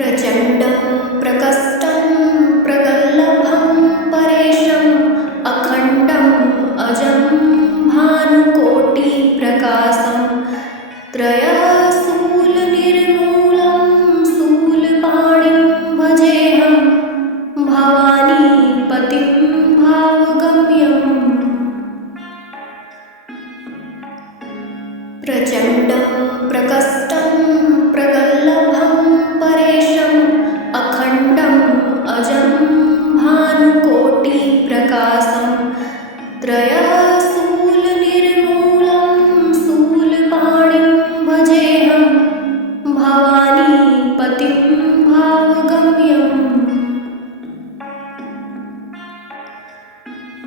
प्रचण्डं प्रकष्टं प्रगल्भं परेशम् अखण्डम् अजं भानुकोटिप्रकाशं त्रयः शूलनिर्मूलं शूलपाणिं भजेऽहं भवानीपतिं भावगम्यम्। प्रचण्डं प्रकष्टं प्रगल्भं परेशम् अखण्डम् अजं भानुकोटिप्रकाशं त्रयः शूलनिर्मूलं शूलपाणिं भजेऽहं भवानीपतिं भावगम्यम्।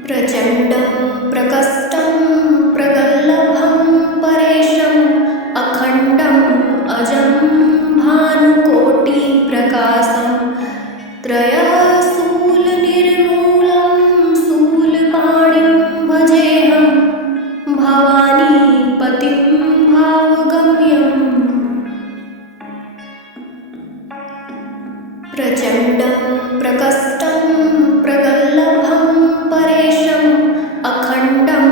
प्रचण्डं प्रकष्टं प्रगल्भं परेशम् अखण्डम् अजं भानुकोटिप्रकाशं त्रयः शूलनिर्मूलं शूलपाणिं भजेऽहं भवानीपतिं भावगम्यम्। प्रचण्डं प्रकष्टं प्रगल्भं परेशम् अखण्डम्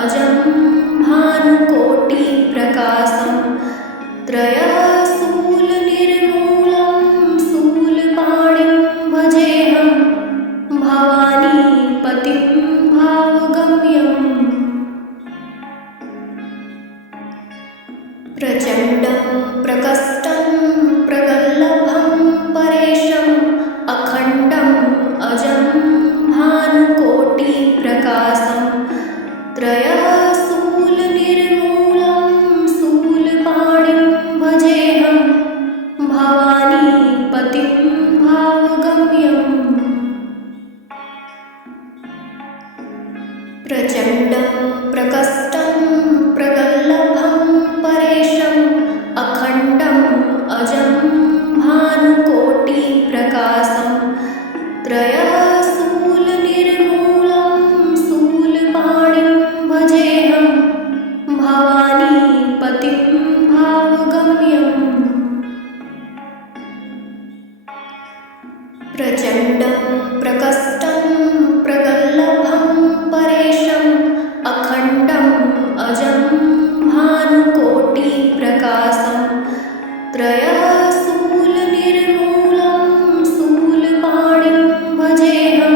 अजं भानुकोटिप्रकाशं त्रयः शूलनिर्मूलं शूलपाणिं भजेऽहं भवानीपतिं भावगम्यम्। प्रचण्डं प्रकष्टं प्रगल्भं परेशम् अखण्डम् अजं भानुकोटिप्रकाशं त्रयः शूलनिर्मूलं शूलपाणिं भजेऽहं भवानीपतिं भावगम्यम्। प्रचण्डं प्रकष्टं प्रगल्भं परेशम् अखण्डम् अजं भानुकोटिप्रकाशं त्रयः शूलनिर्मूलं शूलपाणिं भजेऽहं भवानीपतिं भावगम्यम्। प्रचण्डं प्रकष्टं प्रगल्भं परेशम् अखण्डम् अजं भानुकोटिप्रकाशं त्रयः शूलनिर्मूलं शूलपाणिं भजेऽहं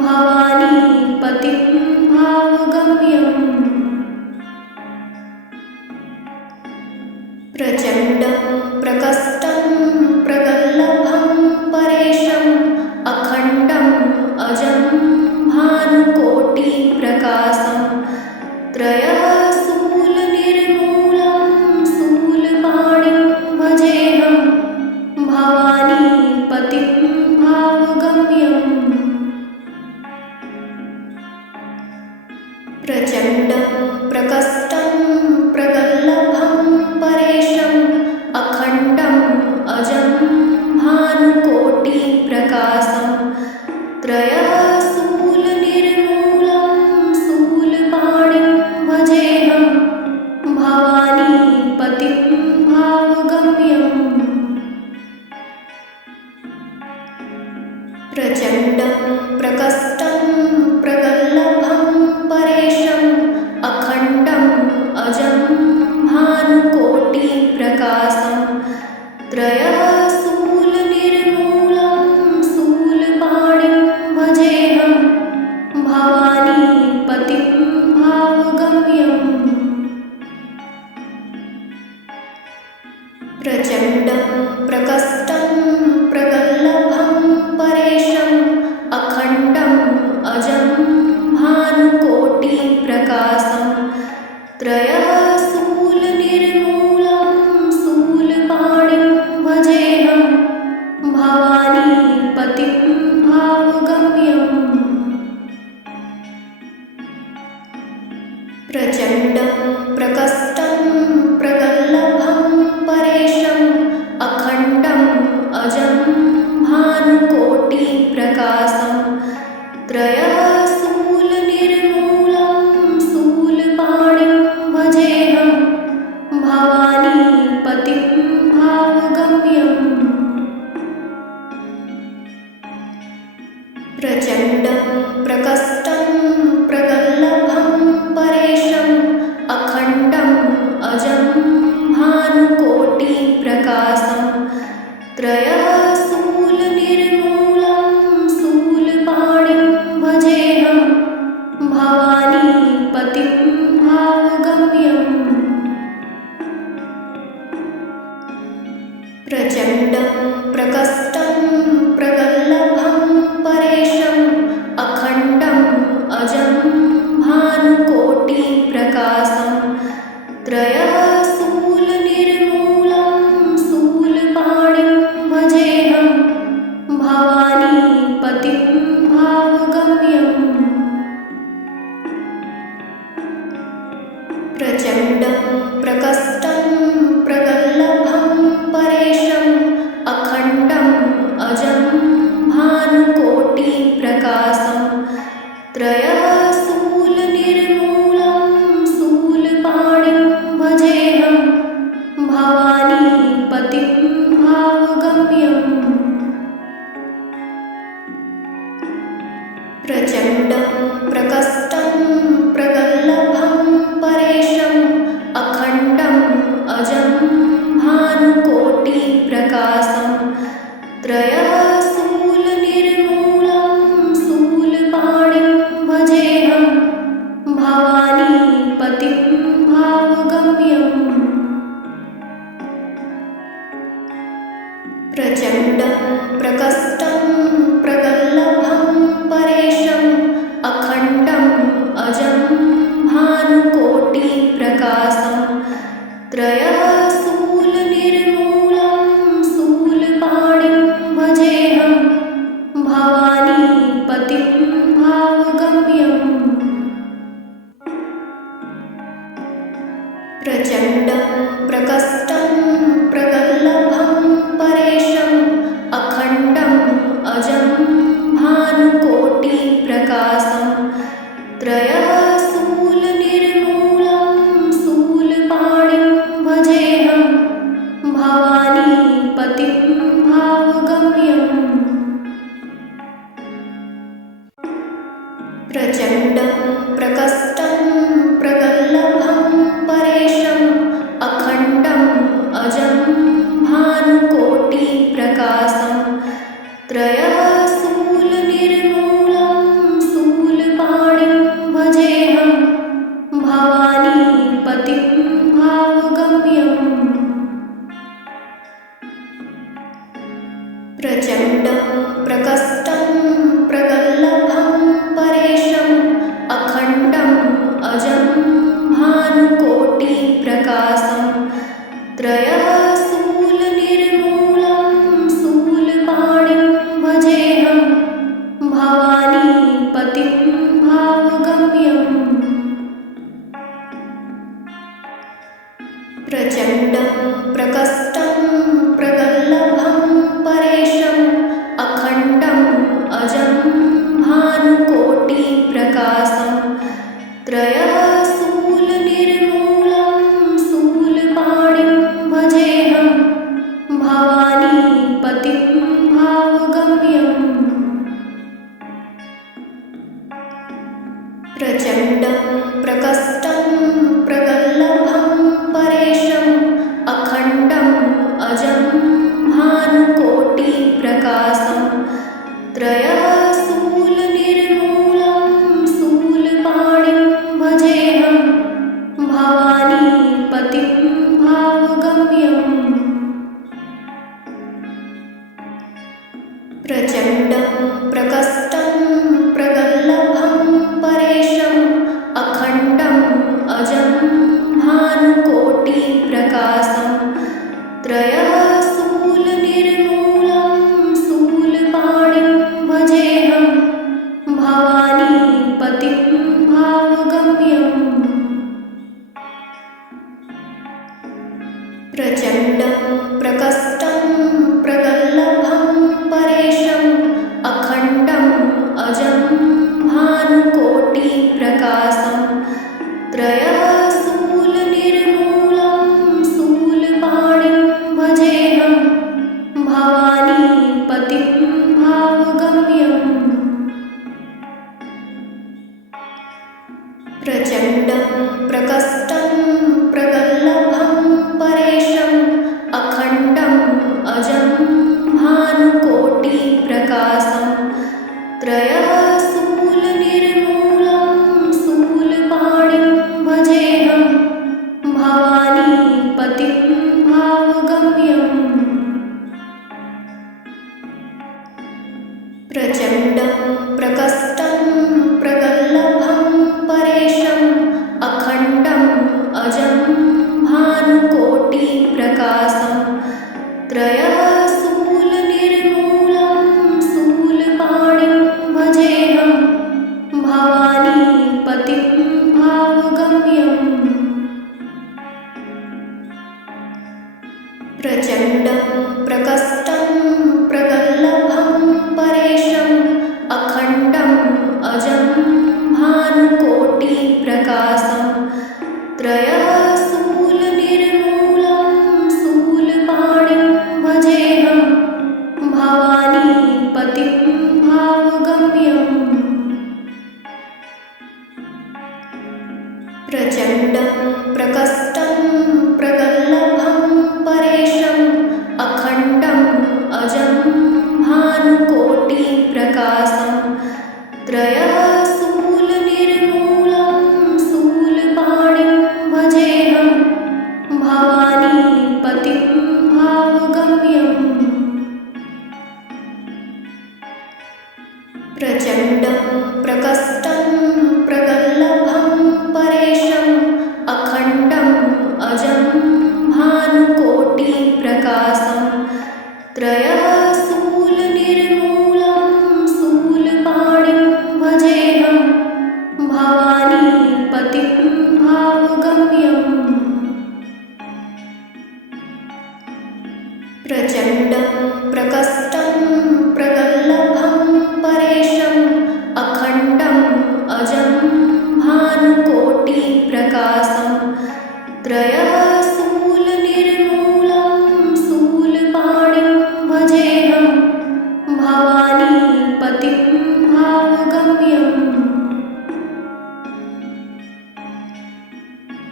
भवानीपतिं भावगम्यम्। प्रचण्डं प्रकष्टं प्रगल्भं परेशम् अखण्डम् अजं भानुकोटिप्रकाशं त्रयः शूलनिर्मूलं शूलपाणिं भजेऽहं भवानीपतिं भावगम्यम्। प्रचण्डं प्रकष्टं प्रगल्भं परेशम् अखण्डम् अजं भानुकोटिप्रकाशं त्रयः शूलनिर्मूलं शूलपाणिं भजेऽहं भवानीपतिं भावगम्यम्। प्रचण्डं प्रकष्टं प्रगल्भं परेशम् अखण्डम् अजं भानुकोटिप्रकाशं त्रयः शूलनिर्मूलं शूलपाणिं भजेऽहं भवानीपतिं भावगम्यम्। प्रचण्डं प्रकष्टं प्रगल्भं परेशम् अखण्डम् अजं भानुकोटिप्रकाशं त्रयः शूलनिर्मूलं शूलपाणिं भजेऽहं भवानीपतिं भावगम्यम्। प्रचण्डं प्रकष्टं प्रगल्भं परेशम् अखण्डम् त्रयः स्थूलनिर्मूलं स्थूलपाणिं भजेऽहं भवानीपतिं भावगम्यम् प्रचण्डं प्रकष्टं प्रगल्भं परेशम् अखण्डम् अजं भानुकोटिप्रकाशं त्रयः स्थूलनिर्मूलं स्थूलपाणिं भजेऽहं भवानीपतिं भावगम्यम् प्रचण्डं प्रकष्टं प्रगल्भं परेशम् अखण्डम् अजं भानुकोटिप्रकाशं त्रयः स्थूलनिर्मूलं स्थूलपाणिं भजेऽहं भवानीपतिं भावगम्यम् प्रचण्डं प्रकष्टं प्रगल्भं परेशम् अखण्डम् अजं भानुकोटिप्रकाशं त्रयः स्थूलनिर्मूलं स्थूलपाणिं भजेऽहं भवानीपतिं भावगम्यम् प्रचण्डं प्रकष्टं प्रगल्भं परेशम् अखण्डम् अजं भानुकोटिप्रकाशं त्रयः स्थूलनिर्मूलं स्थूलपाणिं भजेऽहं भवानीपतिं भावगम्यम् प्रचण्डं प्रकष्टं प्रगल्भं परेशम् अखण्डम् अजं भानुकोटिप्रकाशं त्रयः स्थूलनिर्मूलं स्थूलपाणिं भजेऽहं भवानीपतिं भावगम्यम् प्रचण्डं प्रकष्टं प्रगल्भं परेशम् अखण्डम् अजं भानुकोटिप्रकाशं त्रयः स्थूलनिर्मूलं स्थूलपाणिं भजेऽहं भवानीपतिं भावगम्यम् प्रचण्डं प्रकष्टं प्रगल्भं परेशम् अखण्डम् अजं भानुकोटिप्रकाशं त्रयः स्थूलनिर्मूलं स्थूलपाणिं भजेऽहं भवानीपतिं भावगम्यम् प्रचण्डं प्रकष्टं प्रगल्भं परेशम् अखण्डम् अजं भानुकोटिप्रकाशं त्रयः स्थूलनिर्मूलं स्थूलपाणिं भजेऽहं भवानीपतिं भावगम्यम् प्रचण्डं प्रकष्टं प्रगल्भं परेशम् अखण्डम् अजं भानुकोटिप्रकाशं त्रयः स्थूलनिर्मूलं स्थूलपाणिं भजेऽहं भवानीपतिं भावगम्यम् प्रचण्डं प्रकष्टं प्रगल्भं परेशम् अखण्डम् अजं भानुकोटिप्रकाशं त्रयः स्थूलनिर्मूलं स्थूलपाणिं भजेऽहं भवानीपतिं भावगम्यम् प्रचण्डं प्रकष्टं प्रगल्भं परेशम् अखण्डम् अजं भानुकोटिप्रकाशं त्रयः स्थूलनिर्मूलं स्थूलपाणिं भजेऽहं भवानीपतिं त्रयः शूलनिर्मूलं शूलपाणिं भजेऽहं भवानी पतिं भावगम्यम् प्रचण्डं प्रकष्टं प्रगल्भं परेशम् अखण्डम् अजं भानुकोटिप्रकाशं त्रयः शूलनिर्मूलं शूलपाणिं भजेऽहं भवानी पतिं भावगम्यम् प्रचण्डं प्रकष्टं प्रगल्भं परेशम् अखण्डम् अजं भानुकोटिप्रकाशं त्रयः शूलनिर्मूलं शूलपाणिं भजेऽहं भवानी पतिं भावगम्यम् प्रचण्डं प्रकष्टं प्रगल्भं परेशम् अखण्डम् अजं भानुकोटिप्रकाशं त्रयः शूलनिर्मूलं शूलपाणिं भजेऽहं भवानी पतिं भावगम्यम् प्रचण्डं प्रकष्टं प्रगल्भं परेशम् अखण्डम् अजं भानुकोटिप्रकाशं त्रयः शूलनिर्मूलं शूलपाणिं भजेऽहं भवानी पतिं भावगम्यम्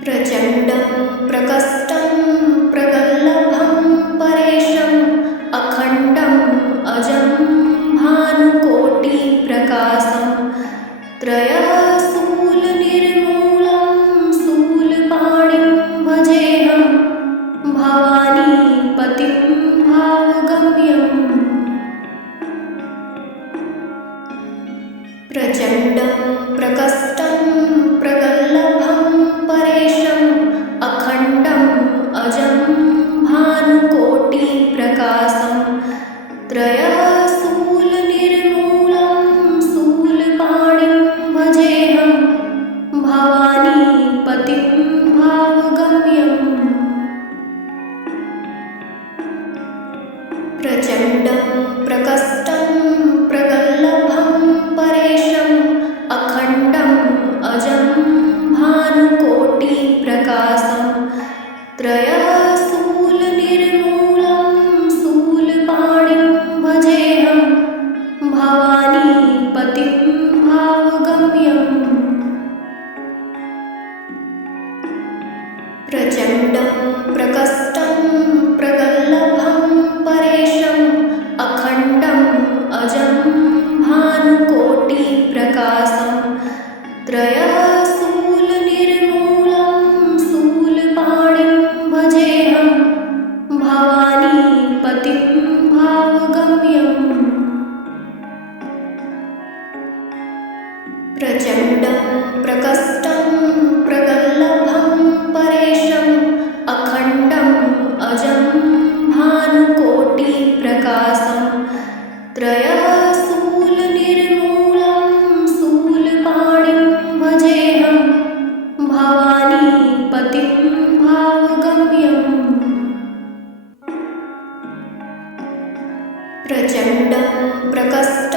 प्रचण्डं प्रकष्टं प्रगल्भं परेशम् अखण्डम् अजं भानुकोटिप्रकाशं त्रयः शूलनिर्मूलं शूलपाणिं भजेऽहं भवानी पतिं भावगम्यम् प्रचण्डं प्रकष्टं प्रगल्भं परेशम् अखण्डम् अजं भानुकोटिप्रकाशं त्रयः शूलनिर्मूलं शूलपाणिं भजेऽहं भवानी पतिं भावगम्यम् प्रचण्डं प्रकष्टं प्रगल्भं परेशम् अखण्डम् अजं भानुकोटिप्रकाशं त्रयः शूलनिर्मूलं शूलपाणिं भजेऽहं भवानी पतिं भावगम्यम् प्रचण्डं प्रकष्टं प्रगल्भं परेशम् अखण्डम् अजं भानुकोटिप्रकाशं त्रयः शूलनिर्मूलं शूलपाणिं भजेऽहं भवानी पतिं भावगम्यम् प्रचण्डं प्रकष्टं प्रगल्भं परेशम् अखण्डम् अजं भानुकोटिप्रकाशं त्रयः शूलनिर्मूलं शूलपाणिं भजेऽहं भवानी पतिं भावगम्यम् प्रचण्डं प्रकष्टं